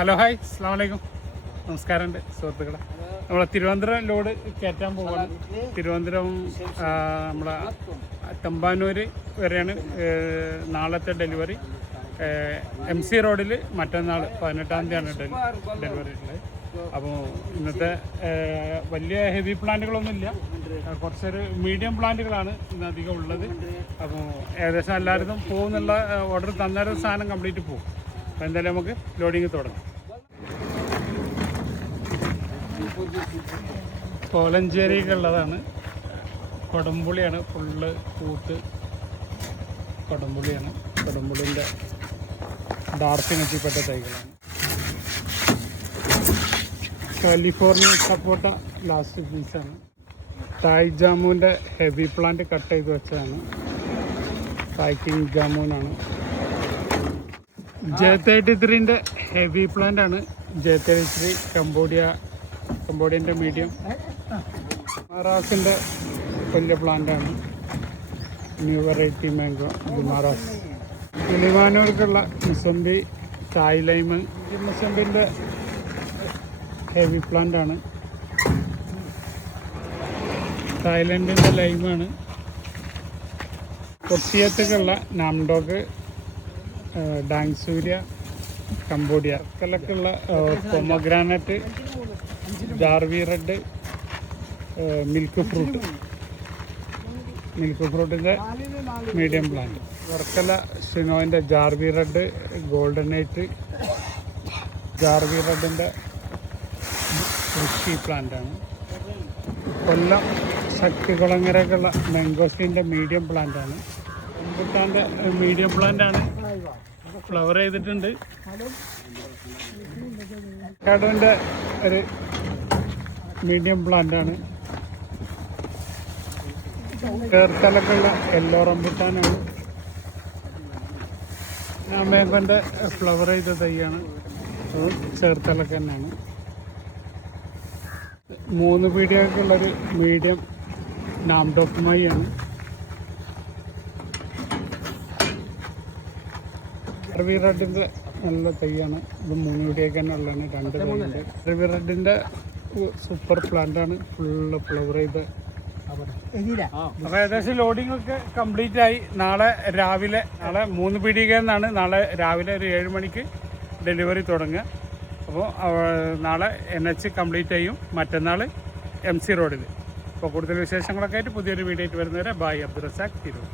Hello hi അസ്സലാമു അലൈക്കും. നമസ്കാരമുണ്ട് സുഹൃത്തുക്കളെ. നമ്മളെ തിരുവനന്തപുരം ലോഡ് കയറ്റാൻ പോവാണ്. തിരുവനന്തപുരം നമ്മളെ തമ്പാനൂർ വരെയാണ് നാളത്തെ ഡെലിവറി. MC റോഡിൽ മറ്റന്നാൾ 18-ാം തീയതിയാണ് ഡെലിവറി ഉള്ളത്. അപ്പോൾ ഇന്നത്തെ വലിയ ഹെവി പ്ലാന്റുകളൊന്നുമില്ല, കുറച്ചൊരു മീഡിയം പ്ലാന്റുകളാണ് ഇന്ന് അധികം ഉള്ളത്. അപ്പോൾ ഏകദേശം എല്ലാവരും പോകുന്നുള്ള ഓർഡർ തന്നേരം സാധനം കംപ്ലീറ്റ് പോകും. അപ്പോൾ എന്തായാലും നമുക്ക് ലോഡിങ് തുടങ്ങാം. കോലഞ്ചേരിക്കുള്ളതാണ്, കൊടംപുളിയാണ്, ഫുള്ള് കൂട്ട് കൊടംപുളിയാണ്. കൊടംപുളിൻ്റെ ഡാർക്കിനെത്തിപ്പെട്ട തൈകളാണ്. കാലിഫോർണിയ സപ്പോട്ട ലാസ്റ്റ് പീസാണ്. തായ് ജാമുവിൻ്റെ ഹെവി പ്ലാന്റ് കട്ട് ചെയ്ത് വെച്ചതാണ്. പാക്കിംഗ് ജാമുനാണ്. J33ൻ്റെ ഹെവി പ്ലാന്റ് ആണ്. J33 കംബോഡിയൻ്റെ മീഡിയം. മഹാറാസിൻ്റെ വലിയ പ്ലാന്റാണ്. ന്യൂ വെറൈറ്റി മാംഗോ ഗുമാറാസ്. കിളിമാനൂർക്കുള്ള മുസംബി തായ് ലൈമ്. മുസംബിൻ്റെ ഹെവി പ്ലാന്റ് ആണ്. തായ്ലൻഡിൻ്റെ ലൈമാണ്. കൊട്ടിയത്തേക്കുള്ള നാംഡോക്ക് ഡാങ്സൂര്യ കംബോഡിയ. കലക്കുള്ള പൊമഗ്രാനറ്റ്, ജാർവി റെഡ്, മിൽക്ക് ഫ്രൂട്ടിൻ്റെ മീഡിയം പ്ലാന്റ്. വർക്കല ഷിനോയിൻ്റെ ജാർവി റെഡ്, ഗോൾഡൻ നൈറ്റ്, ജാർവി റെഡിൻ്റെ കൃഷി പ്ലാന്റാണ്. കൊല്ലം ശക്തികുളങ്ങരക്കുള്ള മാംഗോസ്റ്റീൻ്റെ മീഡിയം പ്ലാന്റാണ്. റംബുട്ടാൻ്റെ മീഡിയം പ്ലാന്റാണ്, ഫ്ലവർ ചെയ്തിട്ടുണ്ട്. കാടുവിൻ്റെ ഒരു മീഡിയം പ്ലാന്റാണ്. ചേർത്തലക്കുള്ള യെല്ലോ റംബുട്ടാനാണ്. മാംഗോൻ്റെ ഫ്ലവർ ചെയ്ത തൈയാണ്. ചേർത്തലക്ക് തന്നെയാണ്. 3 പീടികൾക്കുള്ളൊരു മീഡിയം നാംഡോക്കുമായിയാണ്. ജാർവി റെഡിൻ്റെ നല്ല തൈയാണ്. ഇത് 3 പീടികൾക്ക് തന്നെ ഉള്ളതാണ്. 2 തൈയുണ്ട്. ജാർവി റെഡിൻ്റെ സൂപ്പർ പ്ലാന്റാണ്, ഫുള്ള് ഫ്ലവർ ചെയ്ത്. അപ്പോൾ ഏകദേശം ലോഡിംഗ് ഒക്കെ കംപ്ലീറ്റ് ആയി. നാളെ 3 പീടികയിൽ നിന്നാണ് നാളെ രാവിലെ ഒരു 7 മണിക്ക് ഡെലിവറി തുടങ്ങുക. അപ്പോൾ നാളെ NH കംപ്ലീറ്റ് ചെയ്യും. മറ്റന്നാൾ MC റോഡിൽ. അപ്പോൾ കൂടുതൽ വിശേഷങ്ങളൊക്കെ ആയിട്ട് പുതിയൊരു വീഡിയോ ആയിട്ട് വരുന്നവരെ ബായ്. അബ്ദുൾ റസാഖ്, തിരൂർ.